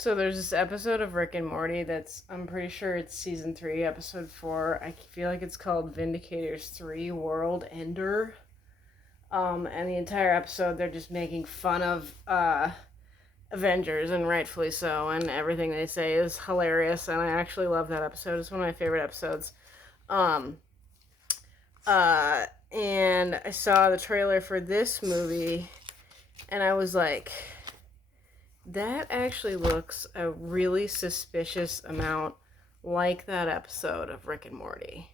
So there's this episode of Rick and Morty that's I'm pretty sure it's season 3, episode 4. I feel like it's called Vindicators 3 World Ender. And the entire episode they're just making fun of Avengers, and rightfully so, and everything they say is hilarious, and I actually love that episode. It's one of my favorite episodes. Um and I saw the trailer for this movie and I was like, that actually looks a really suspicious amount like that episode of Rick and Morty.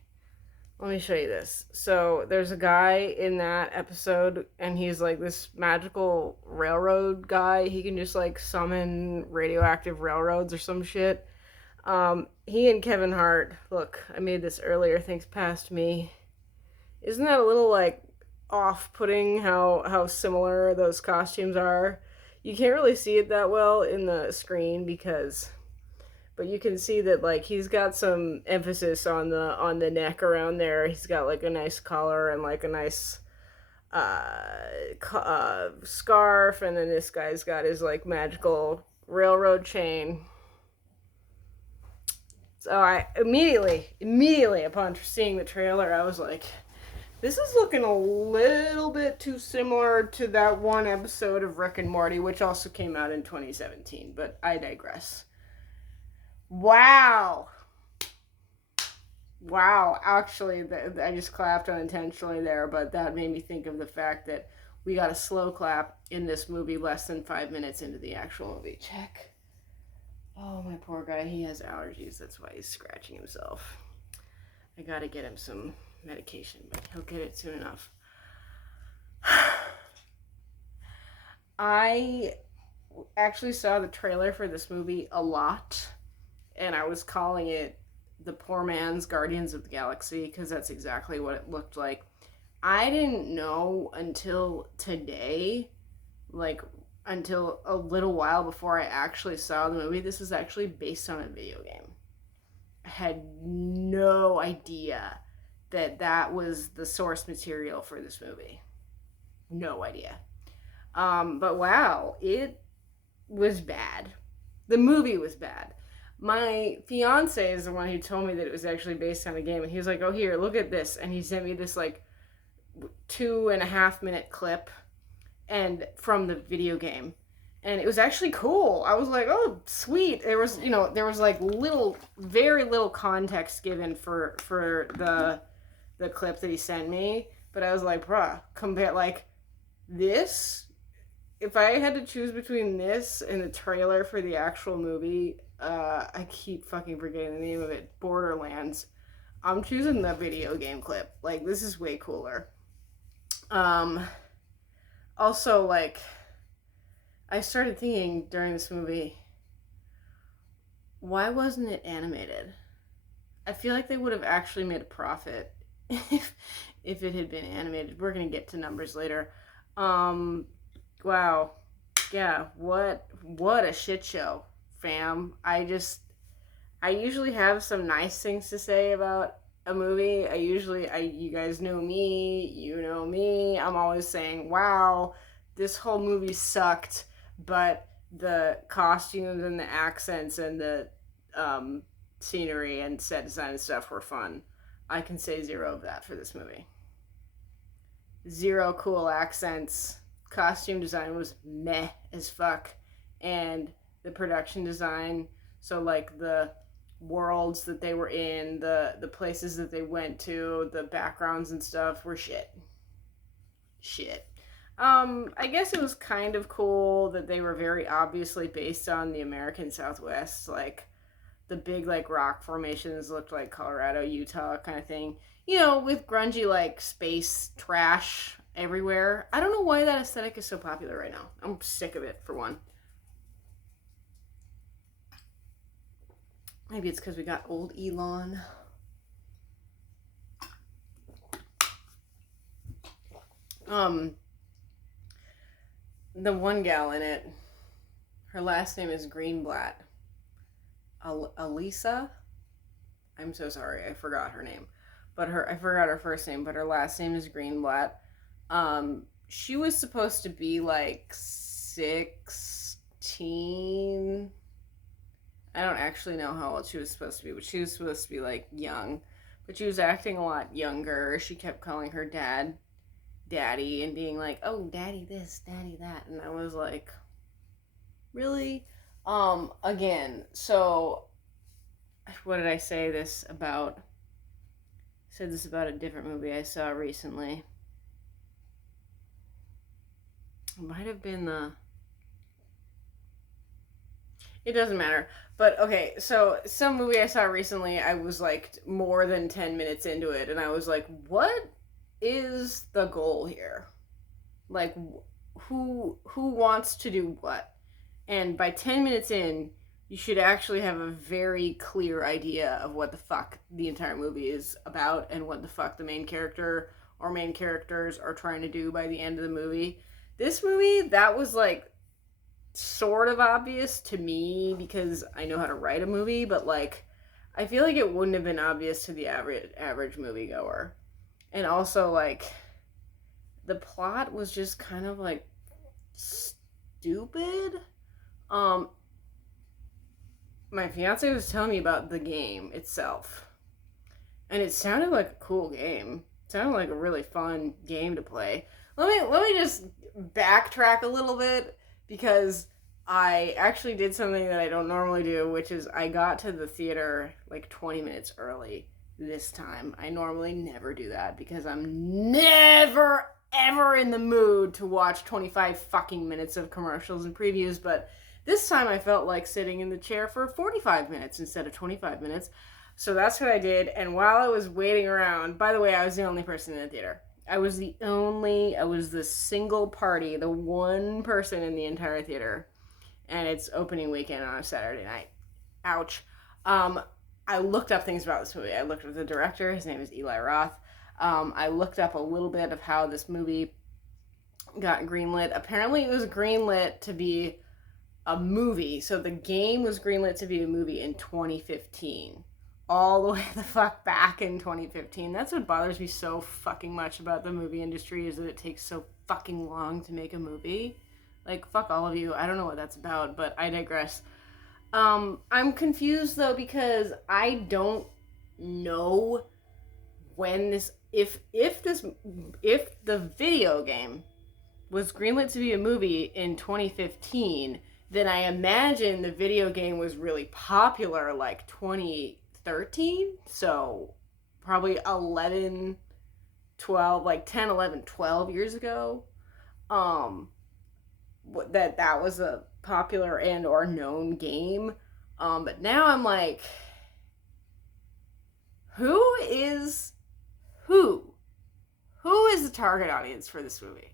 Let me show you this. So there's a guy in that episode, and he's like this magical railroad guy. He can just like summon radioactive railroads or some shit. He and Kevin Hart. Look, I made this earlier. Thanks past me. Isn't that a little like off-putting how similar those costumes are? You can't really see it that well in the screen because, but you can see that like he's got some emphasis on the neck around there. He's got like a nice collar and like a nice scarf, and then this guy's got his like magical railroad chain. So I immediately upon seeing the trailer, I was like, this is looking a little bit too similar to that one episode of Rick and Morty, which also came out in 2017, but I digress. Wow. Wow. Actually, I just clapped unintentionally there, but that made me think of the fact that we got a slow clap in this movie less than 5 minutes into the actual movie. Check. Oh, my poor guy. He has allergies. That's why he's scratching himself. I gotta get him some medication, but he'll get it soon enough. I actually saw the trailer for this movie a lot, and I was calling it the poor man's Guardians of the Galaxy because that's exactly what it looked like. I didn't know until today, like until a little while before I actually saw the movie, this is actually based on a video game. I had no idea that was the source material for this movie. No idea. But wow, it was bad. The movie was bad. My fiance is the one who told me that it was actually based on a game, and he was like, "Oh, here, look at this," and he sent me this like 2.5 minute clip, and from the video game, and it was actually cool. I was like, "Oh, sweet." There was like very little context given for the clip that he sent me, but I was like, bruh, compare like this. If I had to choose between this and the trailer for the actual movie, I keep fucking forgetting the name of it, Borderlands. I'm choosing the video game clip. Like, this is way cooler. Also, like, I started thinking during this movie, why wasn't it animated? I feel like they would have actually made a profit if it had been animated. We're gonna get to numbers later. Wow, yeah, what a shit show, fam. I usually have some nice things to say about a movie. You guys know me, you know me. I'm always saying, wow, this whole movie sucked, but the costumes and the accents and the scenery and set design and stuff were fun. I can say zero of that for this movie. Zero cool accents. Costume design was meh as fuck. And the production design, so like the worlds that they were in, the places that they went to, the backgrounds and stuff were shit. Shit. I guess it was kind of cool that they were very obviously based on the American Southwest, like the big like rock formations looked like Colorado, Utah kind of thing. With grungy like space trash everywhere. I don't know why that aesthetic is so popular right now. I'm sick of it for one. Maybe it's because we got old Elon. The one gal in it, her last name is Greenblatt. Alisa? I'm so sorry, I forgot her name. I forgot her first name, but her last name is Greenblatt. She was supposed to be like 16, I don't actually know how old she was supposed to be, but she was supposed to be like young. But she was acting a lot younger. She kept calling her dad daddy and being like, "Oh, daddy this, daddy that." And I was like, "Really?" Again, so what did I say this about? I said this about a different movie I saw recently. It might have been the. It doesn't matter. But okay, so some movie I saw recently, I was like more than 10 minutes into it, and I was like, what is the goal here? Like, who wants to do what? And by 10 minutes in, you should actually have a very clear idea of what the fuck the entire movie is about and what the fuck the main character or main characters are trying to do by the end of the movie. This movie, that was like sort of obvious to me because I know how to write a movie, but like I feel like it wouldn't have been obvious to the average moviegoer. And also like the plot was just kind of like stupid. Um my fiance was telling me about the game itself. And it sounded like a cool game. It sounded like a really fun game to play. Let me just backtrack a little bit because I actually did something that I don't normally do, which is I got to the theater like 20 minutes early this time. I normally never do that because I'm never ever in the mood to watch 25 fucking minutes of commercials and previews, but this time I felt like sitting in the chair for 45 minutes instead of 25 minutes. So that's what I did, and while I was waiting around, by the way, I was the only person in the theater. I was the single party, the one person in the entire theater. And it's opening weekend on a Saturday night. Ouch. I looked up things about this movie. I looked up the director. His name is Eli Roth. I looked up a little bit of how this movie got greenlit. Apparently it was greenlit to be a movie. So the game was greenlit to be a movie in 2015. All the way the fuck back in 2015. That's what bothers me so fucking much about the movie industry is that it takes so fucking long to make a movie. Like, fuck all of you. I don't know what that's about, but I digress. I'm confused, though, because I don't know when this... If the video game was greenlit to be a movie in 2015, then I imagine the video game was really popular, like, 2013? So, probably 11, 12, like 10, 11, 12 years ago. That was a popular and or known game. But now I'm like, who is the target audience for this movie?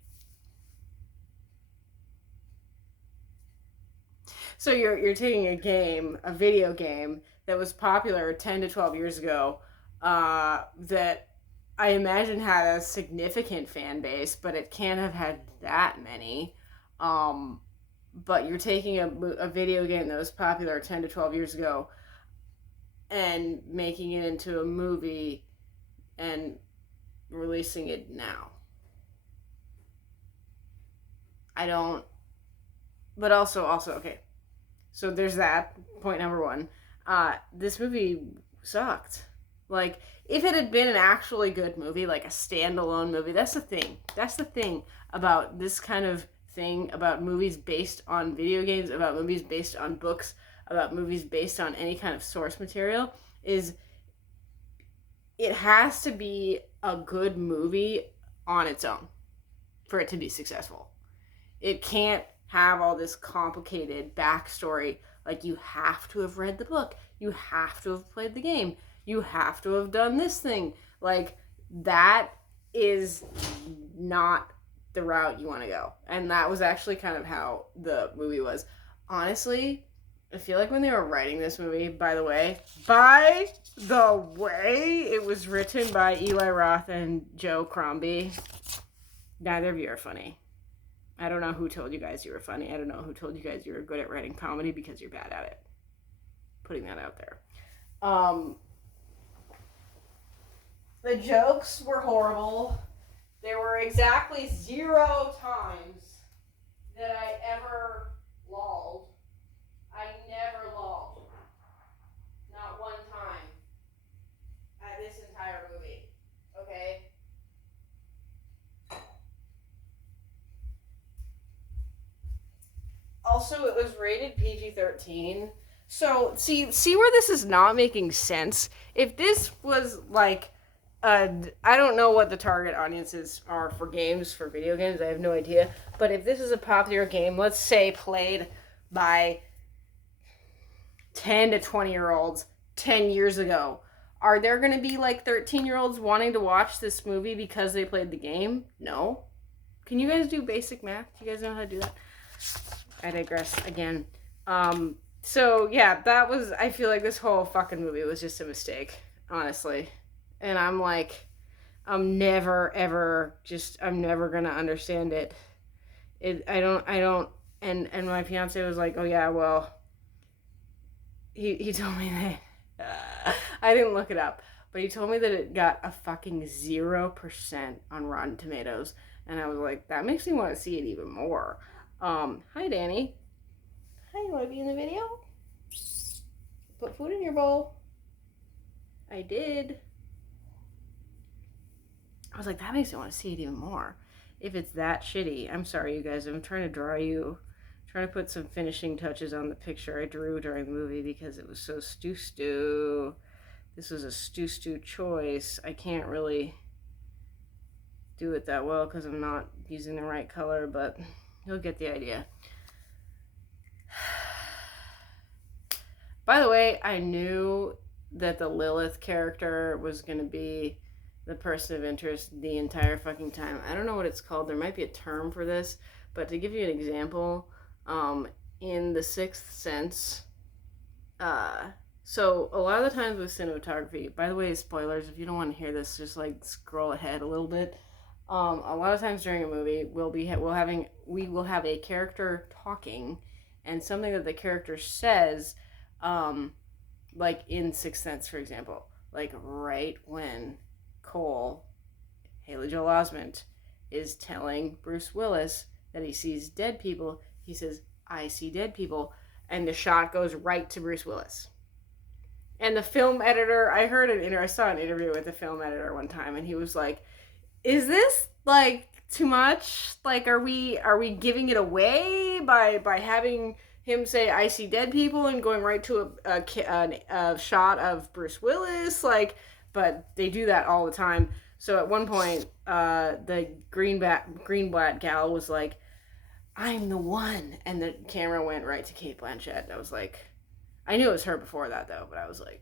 So you're taking a video game that was popular 10 to 12 years ago, that I imagine had a significant fan base, but it can't have had that many. But you're taking a video game that was popular 10 to 12 years ago and making it into a movie and releasing it now. I don't... But also, okay. So there's that, point number one. This movie sucked. Like, if it had been an actually good movie, like a standalone movie, that's the thing. That's the thing about this kind of thing, about movies based on video games, about movies based on books, about movies based on any kind of source material, is it has to be a good movie on its own for it to be successful. It can't have all this complicated backstory. Like, you have to have read the book. You have to have played the game. You have to have done this thing. Like, that is not the route you want to go. And that was actually kind of how the movie was. Honestly, I feel like when they were writing this movie, by the way, it was written by Eli Roth and Joe Crombie. Neither of you are funny. I don't know who told you guys you were funny. I don't know who told you guys you were good at writing comedy because you're bad at it. Putting that out there. The jokes were horrible. There were exactly 0 times that I ever lolled. I never lolled. also, it was rated PG-13. So, see where this is not making sense? If this was, like, I don't know what the target audiences are for games, for video games, I have no idea. But if this is a popular game, let's say played by 10 to 20-year-olds 10 years ago, are there going to be, like, 13-year-olds wanting to watch this movie because they played the game? No. Can you guys do basic math? Do you guys know how to do that? I digress again. So, yeah, that was... I feel like this whole fucking movie was just a mistake, honestly. And I'm like... I'm never gonna understand it. I don't... And my fiance was like, oh, yeah, well... He told me that... I didn't look it up. But he told me that it got a fucking 0% on Rotten Tomatoes. And I was like, that makes me want to see it even more. Hi, Danny. Hi, you want to be in the video? Put food in your bowl. I did. I was like, that makes me want to see it even more. If it's that shitty. I'm sorry, you guys. I'm trying to draw you. Trying to put some finishing touches on the picture I drew during the movie because it was so stew. This was a stew choice. I can't really do it that well because I'm not using the right color, but you'll get the idea. By the way, I knew that the Lilith character was going to be the person of interest the entire fucking time. I don't know what it's called. There might be a term for this, but to give you an example, in The Sixth Sense, so a lot of the times with cinematography, by the way, spoilers, if you don't want to hear this, just like scroll ahead a little bit. A lot of times during a movie, we will have a character talking, and something that the character says, like in Sixth Sense, for example, like right when Cole, Haley Joel Osment, is telling Bruce Willis that he sees dead people, he says, "I see dead people," and the shot goes right to Bruce Willis. And the film editor, I saw an interview with the film editor one time, and he was like, is this like too much? Like, are we giving it away by having him say "I see dead people" and going right to a shot of Bruce Willis? Like, but they do that all the time. So at one point, the Greenblatt gal was like, "I'm the one," and the camera went right to Cate Blanchett. I was like, I knew it was her before that though, but I was like,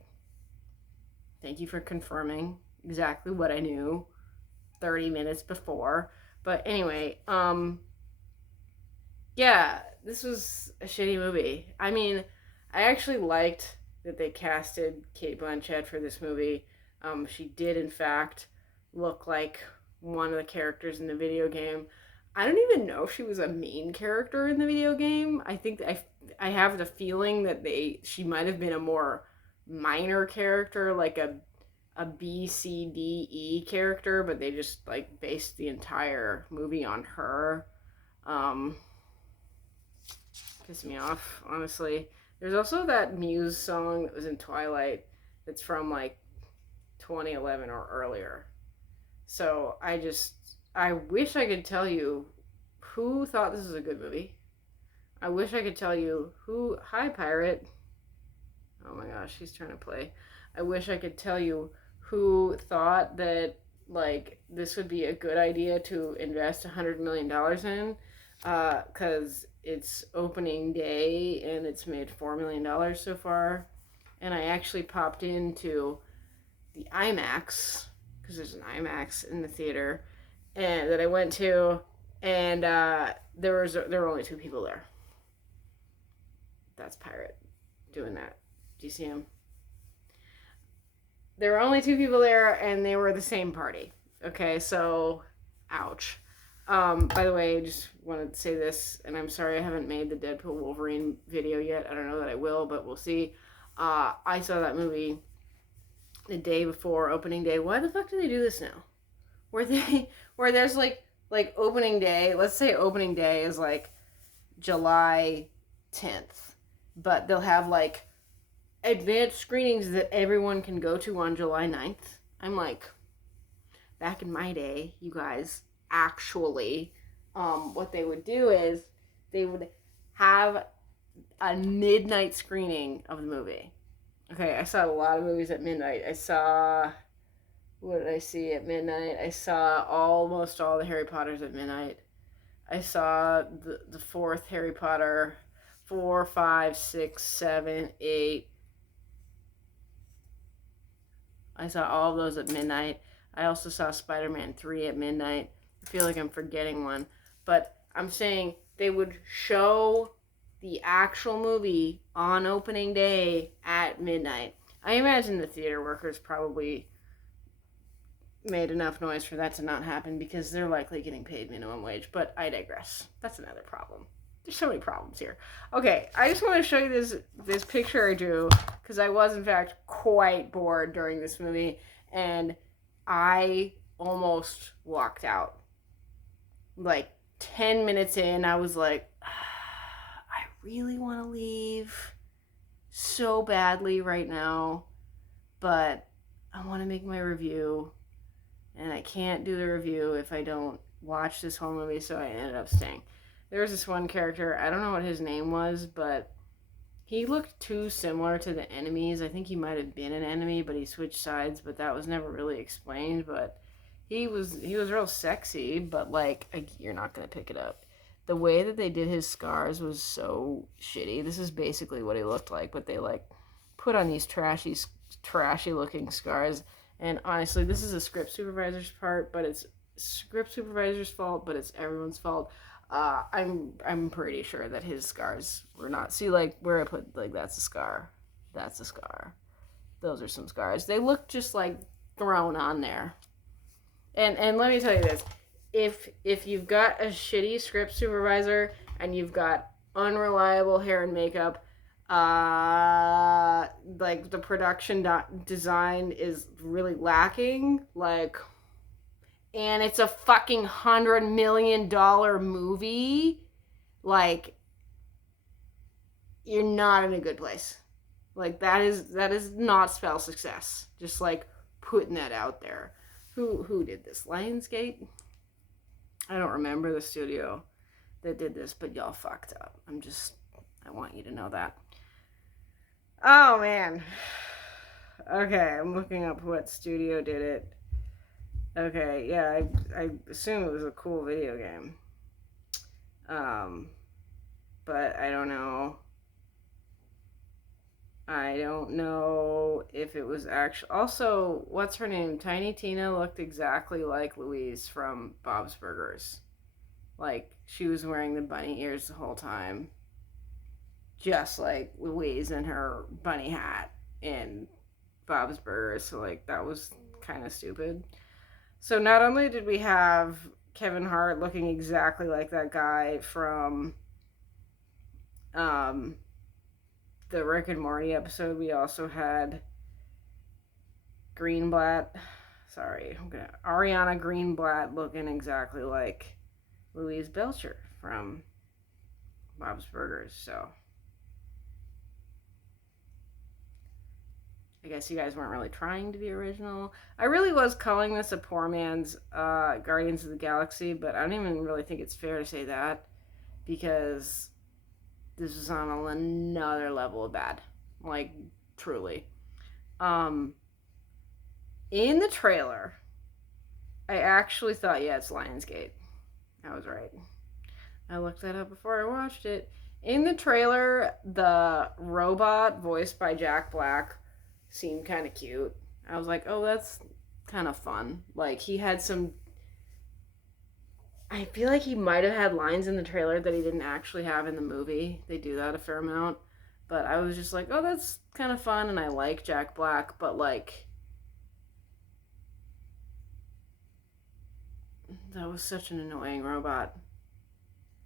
thank you for confirming exactly what I knew 30 minutes before. But anyway, yeah, this was a shitty movie. I mean, I actually liked that they casted Cate Blanchett for this movie. She did, in fact, look like one of the characters in the video game. I don't even know if she was a main character in the video game. I think I have the feeling that she might have been a more minor character, like a B, C, D, E character, but they just like based the entire movie on her. Pissed me off, honestly. There's also that Muse song that was in Twilight that's from like 2011 or earlier. So I wish I could tell you who thought this was a good movie. I wish I could tell you who... Hi, Pirate. Oh my gosh, he's trying to play. I wish I could tell you who thought that, like, this would be a good idea to invest $100 million in. Because it's opening day and it's made $4 million so far. And I actually popped into the IMAX, because there's an IMAX in the theater, and that I went to, and there were only 2 people there. That's Pirate doing that. Do you see him? There were only 2 people there, and they were the same party. Okay, so ouch. By the way, I just wanted to say this, and I'm sorry I haven't made the Deadpool Wolverine video yet. I don't know that I will, but we'll see. I saw that movie the day before opening day. Why the fuck do they do this now? Where there's like opening day, let's say opening day is like July 10th, but they'll have like advanced screenings that everyone can go to on July 9th. I'm like, back in my day, you guys, actually, what they would do is they would have a midnight screening of the movie. Okay, I saw a lot of movies at midnight. What did I see at midnight? I saw almost all the Harry Potters at midnight. I saw the fourth Harry Potter, 4, 5, 6, 7, 8. I saw all of those at midnight. I also saw Spider-Man 3 at midnight. I feel like I'm forgetting one. But I'm saying they would show the actual movie on opening day at midnight. I imagine the theater workers probably made enough noise for that to not happen because they're likely getting paid minimum wage. But I digress. That's another problem. There's so many problems here. Okay, I just want to show you this picture I drew because I was in fact quite bored during this movie and I almost walked out. Like 10 minutes in, I was like, I really want to leave so badly right now, but I want to make my review and I can't do the review if I don't watch this whole movie, so I ended up staying. There was this one character, I don't know what his name was, but he looked too similar to the enemies. I think he might have been an enemy, but he switched sides, but that was never really explained. But he was real sexy, but like you're not gonna pick it up. The way that they did his scars was so shitty. This is basically what he looked like, but they like put on these trashy looking scars. And honestly, this is a script supervisor's part, but it's script supervisor's fault, but it's everyone's fault. I'm pretty sure that his scars were not. See, like where I put like that's a scar, that's a scar. Those are some scars. They look just like thrown on there. And let me tell you this: if you've got a shitty script supervisor and you've got unreliable hair and makeup, like the production design is really lacking, like. And it's a fucking $100 million movie, like, you're not in a good place. Like, that is not spell success. Just, like, putting that out there. Who did this? Lionsgate? I don't remember the studio that did this, but y'all fucked up. I want you to know that. Oh, man. Okay, I'm looking up what studio did it. Okay, yeah, I assume it was a cool video game. But I don't know. I don't know if it was actually. Also, what's her name? Tiny Tina looked exactly like Louise from Bob's Burgers. Like, she was wearing the bunny ears the whole time. Just like Louise in her bunny hat in Bob's Burgers. So, like, that was kind of stupid. So not only did we have Kevin Hart looking exactly like that guy from the Rick and Morty episode, we also had Ariana Greenblatt looking exactly like Louise Belcher from Bob's Burgers. So I guess you guys weren't really trying to be original. I really was calling this a poor man's Guardians of the Galaxy, but I don't even really think it's fair to say that because this was on another level of bad. Like, truly. In the trailer, I actually thought, yeah, it's Lionsgate. I was right. I looked that up before I watched it. In the trailer, the robot voiced by Jack Black seemed kind of cute. I was like, oh, that's kind of fun. Like, he had some. I feel like he might have had lines in the trailer that he didn't actually have in the movie. They do that a fair amount. But I was just like, oh, that's kind of fun, and I like Jack Black, but like. That was such an annoying robot.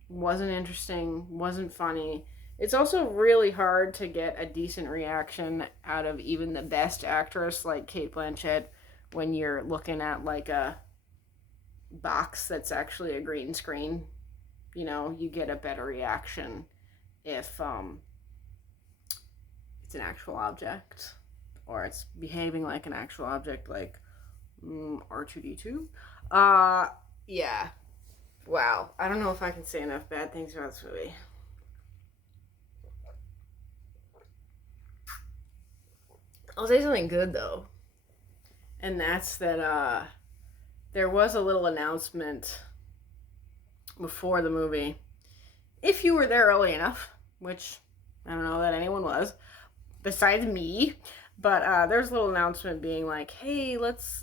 Wasn't interesting, wasn't funny. It's also really hard to get a decent reaction out of even the best actress like Cate Blanchett when you're looking at like a box that's actually a green screen. You know, you get a better reaction if it's an actual object or it's behaving like an actual object like R2-D2. Yeah. Wow. I don't know if I can say enough bad things about this movie. I'll say something good though, and that's that there was a little announcement before the movie. If you were there early enough, which I don't know that anyone was, besides me, but there's a little announcement being like, hey,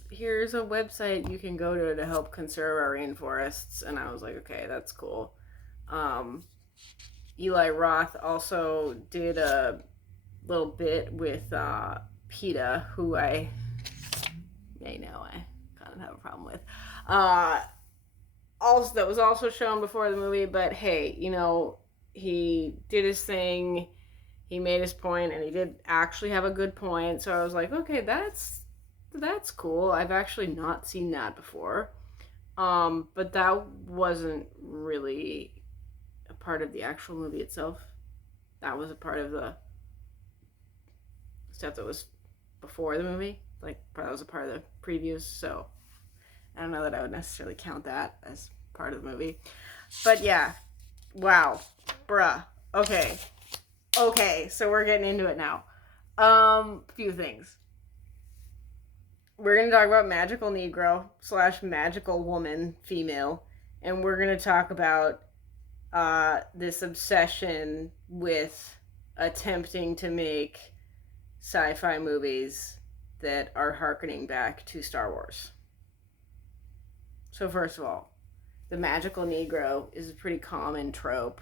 here's a website you can go to help conserve our rainforests. And I was like, okay, that's cool. Eli Roth also did a little bit with PETA, who I kind of have a problem with. Also, that was also shown before the movie, but hey, he did his thing, he made his point, and he did actually have a good point. So I was like, okay, that's cool. I've actually not seen that before. But that wasn't really a part of the actual movie itself. That was a part of the stuff that was before the movie. Like, that was a part of the previews, so I don't know that I would necessarily count that as part of the movie. But yeah, wow, bruh. Okay, so we're getting into it now. Few things. We're going to talk about magical Negro / magical woman, female, and we're going to talk about this obsession with attempting to make sci-fi movies that are harkening back to Star Wars. So first of all, the magical Negro is a pretty common trope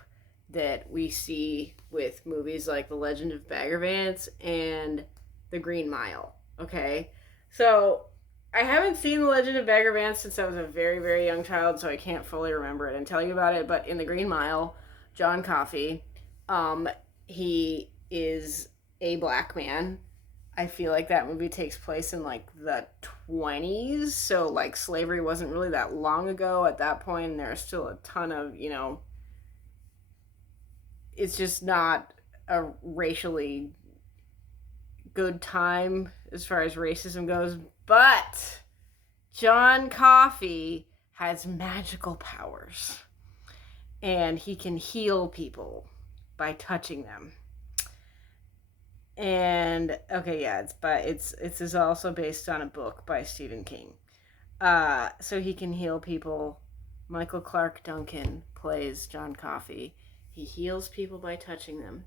that we see with movies like The Legend of Bagger Vance and The Green Mile. Okay, so I haven't seen The Legend of Bagger Vance since I was a very, very young child, so I can't fully remember it and tell you about it. But in The Green Mile, John Coffey, he is a black man. I feel like that movie takes place in like the 20s, so like slavery wasn't really that long ago at that point, and there's still a ton of, it's just not a racially good time as far as racism goes. But John Coffey has magical powers, and he can heal people by touching them. And okay, yeah, it's is also based on a book by Stephen King. So he can heal people. Michael Clark Duncan plays John Coffey. He heals people by touching them,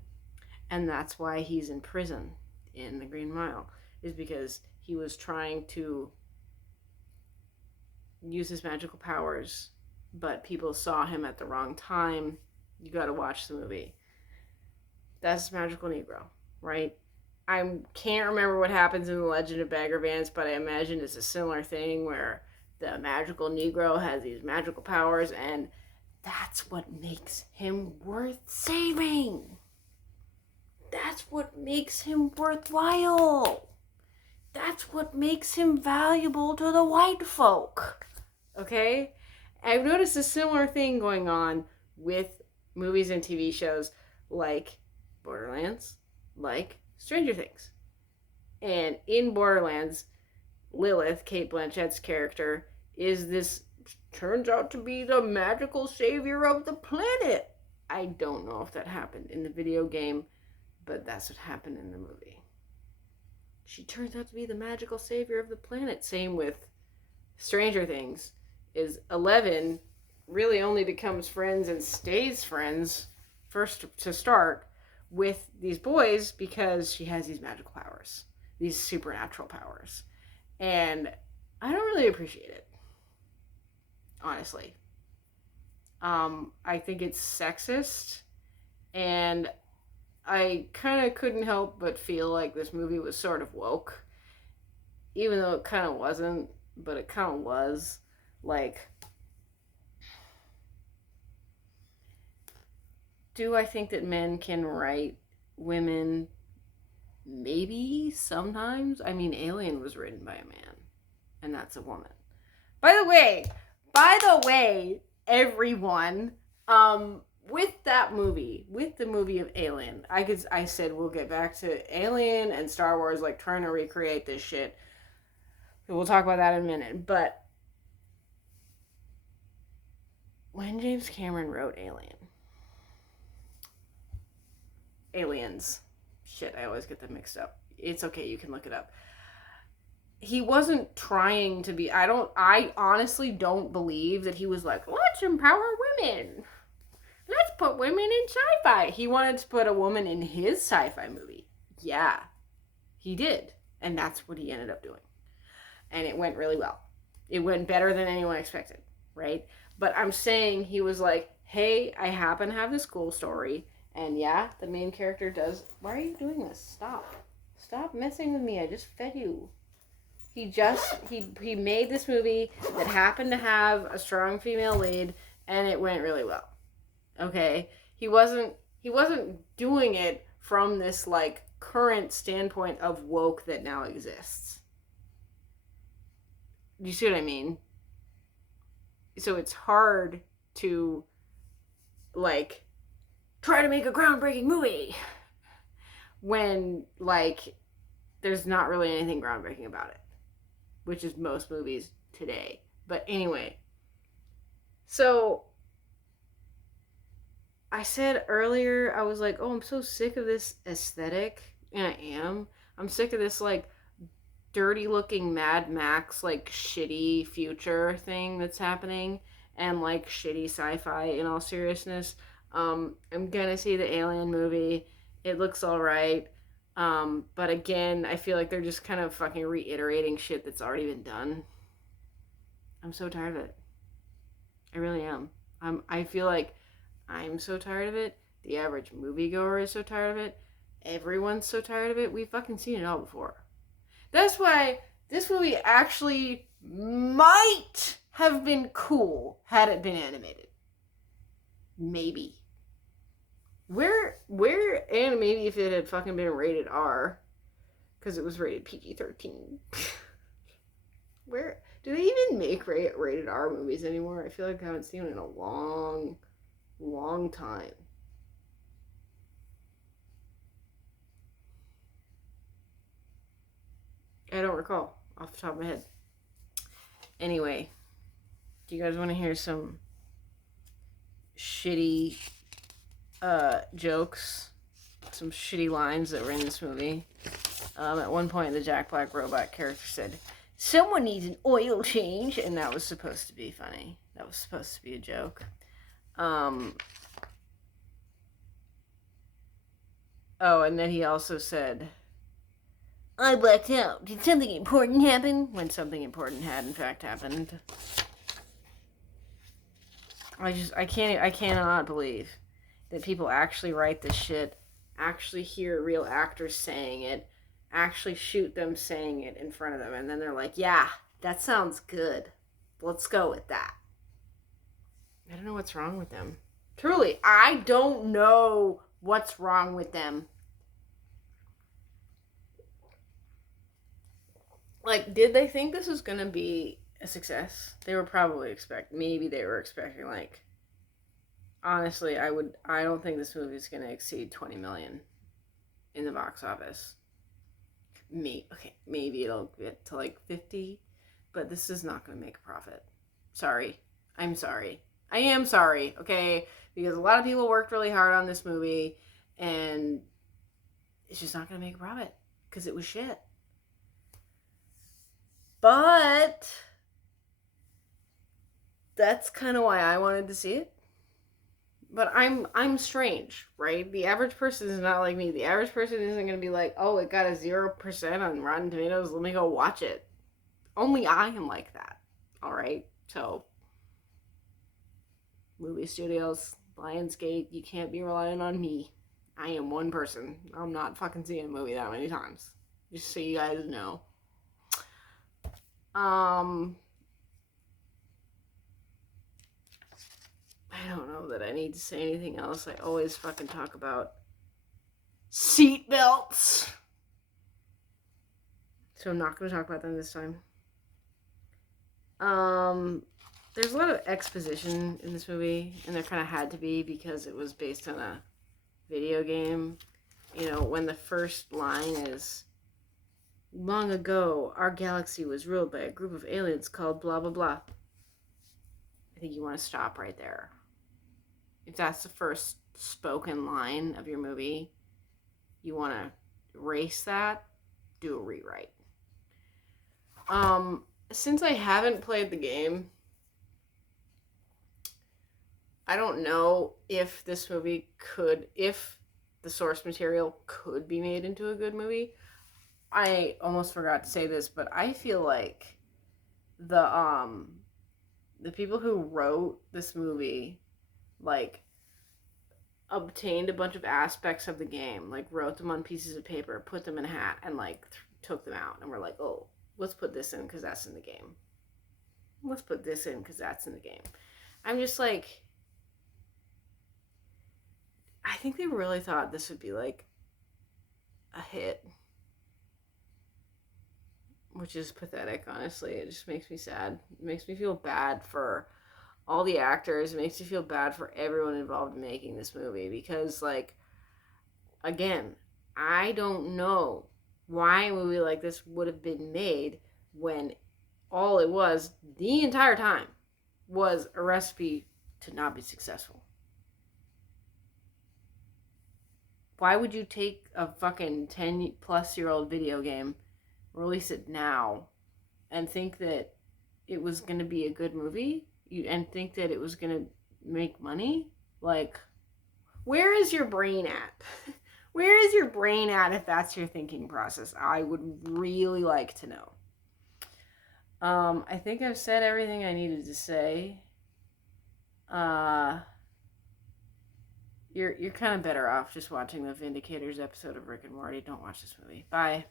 and that's why he's in prison in The Green Mile, is because he was trying to use his magical powers, but people saw him at the wrong time. You got to watch the movie. That's Magical Negro, right? I can't remember what happens in The Legend of Bagger Vance, but I imagine it's a similar thing where the magical Negro has these magical powers, and that's what makes him worth saving. That's what makes him worthwhile. That's what makes him valuable to the white folk. Okay? I've noticed a similar thing going on with movies and TV shows like Borderlands, like Stranger Things. And in Borderlands, Lilith, Cate Blanchett's character, turns out to be the magical savior of the planet. I don't know if that happened in the video game, but that's what happened in the movie. She turns out to be the magical savior of the planet. Same with Stranger Things, is Eleven really only becomes friends and stays friends, first to start, with these boys because she has these magical powers, these supernatural powers. And I don't really appreciate it, honestly. I think it's sexist, and I kind of couldn't help but feel like this movie was sort of woke, even though it kind of wasn't, but it kind of was. Like, do I think that men can write women? Maybe, sometimes. I mean, Alien was written by a man, and that's a woman. By the way, everyone, with that movie, with the movie of Alien, I said we'll get back to Alien and Star Wars, like trying to recreate this shit. We'll talk about that in a minute. But when James Cameron wrote Aliens, shit, I always get them mixed up. It's okay, you can look it up. He wasn't trying to be, I honestly don't believe that he was like, let's empower women. Let's put women in sci-fi. He wanted to put a woman in his sci-fi movie. Yeah, he did. And that's what he ended up doing. And it went really well. It went better than anyone expected, right? But I'm saying he was like, hey, I happen to have this cool story. And yeah, the main character does. Why are you doing this? Stop. Stop messing with me. I just fed you. He made this movie that happened to have a strong female lead, and it went really well. Okay? He wasn't doing it from this like current standpoint of woke that now exists. Do you see what I mean? So it's hard to like try to make a groundbreaking movie when like there's not really anything groundbreaking about it, which is most movies today. But anyway, so I said earlier, I was like, oh, I'm so sick of this aesthetic. And I am. I'm sick of this, like, dirty looking Mad Max, like, shitty future thing that's happening. And, like, shitty sci fi in all seriousness. I'm gonna see the Alien movie. It looks alright. But again, I feel like they're just kind of fucking reiterating shit that's already been done. I'm so tired of it. I really am. I feel like I'm so tired of it. The average moviegoer is so tired of it. Everyone's so tired of it. We've fucking seen it all before. That's why this movie actually might have been cool had it been animated. Maybe. And maybe if it had fucking been rated R, because it was rated PG-13. Where do they even make rated R movies anymore? I feel like I haven't seen it in a long time. I don't recall off the top of my head. Anyway, do you guys want to hear some shitty jokes? Some shitty lines that were in this movie. At one point, the Jack Black robot character said, "Someone needs an oil change," and that was supposed to be funny. That was supposed to be a joke. Oh, and then he also said, "I blacked out. Did something important happen?" When something important had in fact happened. I cannot believe that people actually write this shit, actually hear real actors saying it, actually shoot them saying it in front of them, and then they're like, yeah, that sounds good. Let's go with that. I don't know what's wrong with them. Truly, I don't know what's wrong with them. Like, did they think this was gonna be a success? They were probably maybe they were expecting, like, honestly, I don't think this movie is gonna exceed 20 million in the box office. Maybe it'll get to like 50, but this is not gonna make a profit. Sorry. I'm sorry. I am sorry, okay? Because a lot of people worked really hard on this movie, and it's just not gonna make a profit because it was shit. But that's kind of why I wanted to see it. But I'm strange, right? The average person is not like me. The average person isn't going to be like, oh, it got a 0% on Rotten Tomatoes. Let me go watch it. Only I am like that. All right? So, movie studios, Lionsgate, you can't be relying on me. I am one person. I'm not fucking seeing a movie that many times. Just so you guys know. I don't know that I need to say anything else. I always fucking talk about seatbelts. So I'm not going to talk about them this time. There's a lot of exposition in this movie, and there kind of had to be because it was based on a video game. You know, when the first line is, long ago, our galaxy was ruled by a group of aliens called blah, blah, blah. I think you want to stop right there. If that's the first spoken line of your movie, you want to erase that do a rewrite. Since I haven't played the game, I don't know if this movie could, if the source material could be made into a good movie. I almost forgot to say this, but I feel like the people who wrote this movie, like, obtained a bunch of aspects of the game, like wrote them on pieces of paper, put them in a hat, and like took them out, and we're like, oh, let's put this in because that's in the game. Let's put this in because that's in the game. I'm just like, I think they really thought this would be like a hit, which is pathetic, honestly. It just makes me sad. It makes me feel bad for all the actors. It makes me feel bad for everyone involved in making this movie because, like, again, I don't know why a movie like this would have been made when all it was the entire time was a recipe to not be successful. Why would you take a fucking 10 plus year old video game, release it now, and think that it was going to be a good movie? And think that it was going to make money? Like, where is your brain at? Where is your brain at if that's your thinking process? I would really like to know. I think I've said everything I needed to say. You're kind of better off just watching the Vindicators episode of Rick and Morty. Don't watch this movie. Bye.